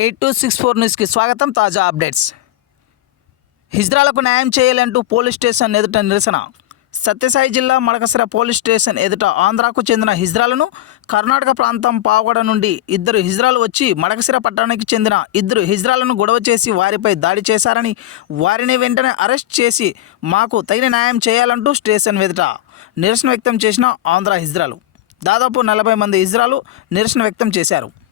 Eight two six four న్యూస్కి స్వాగతం తాజా అప్డేట్స్. హిజ్రాలకు న్యాయం చేయాలంటూ పోలీస్ స్టేషన్ ఎదుట నిరసన. సత్యసాయి జిల్లా మడకసిర పోలీస్ స్టేషన్ ఎదుట ఆంధ్రాకు చెందిన హిజ్రాలను కర్ణాటక ప్రాంతం పావగడ నుండి ఇద్దరు హిజ్రాలు వచ్చి మడకసిర పట్టణానికి చెందిన ఇద్దరు హిజ్రాలను గొడవ చేసి వారిపై దాడి చేశారని వారిని వెంటనే అరెస్ట్ చేసి మాకు తగిన న్యాయం చేయాలంటూ స్టేషన్ ఎదుట నిరసన వ్యక్తం చేసిన ఆంధ్ర హిజ్రాలు. దాదాపు నలభై మంది హిజ్రాలు నిరసన వ్యక్తం చేశారు.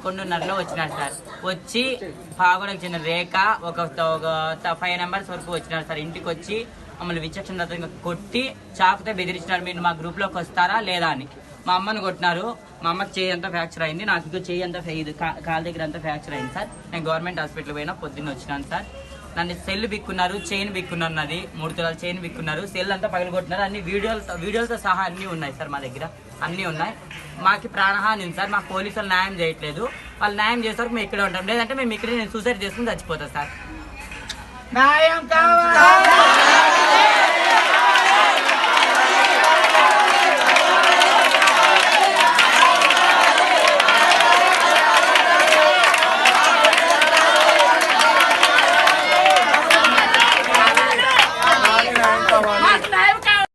పదకొండున్నరలో వచ్చినాడు సార్. వచ్చి పాగోడకు చెందిన రేఖ ఒక ఒక ఫైవ్ నెంబర్స్ వరకు వచ్చినాడు సార్. ఇంటికి వచ్చి మమ్మల్ని విచక్షణ కొట్టి చాకుతో బెదిరించినారు. మీరు మా గ్రూప్లోకి వస్తారా లేదా అని. మా అమ్మని కొట్టినారు. మా అమ్మకి చేయి అంతా ఫ్రాక్చర్ అయింది. నాకు ఇక చేయి అంతా ఇది కా- కాలు దగ్గర అంతా ఫ్రాక్చర్ అయింది సార్. నేను గవర్నమెంట్ హాస్పిటల్ పోయినా పొద్దున్న వచ్చినాను సార్. నన్ను సెల్ బిక్కున్నారు చైన్ బిక్కున్నారు నాది మూడు తులాలు చైన్ బిక్కున్నారు సెల్ అంతా పగలగొట్టున్నారు అన్ని వీడియోలతో వీడియోలతో సహా అన్నీ ఉన్నాయి సార్ మా దగ్గర. అన్నీ ఉన్నాయి. మాకు ప్రాణహాని ఉంది సార్. మా పోలీసులు న్యాయం చేయట్లేదు. వాళ్ళు న్యాయం చేసే వరకు మేము ఇక్కడే ఉంటాం. లేదంటే మేము ఇక్కడే నేను సూసైడ్ చేసుకుని చచ్చిపోతాం సార్. న్యాయం కావాలి.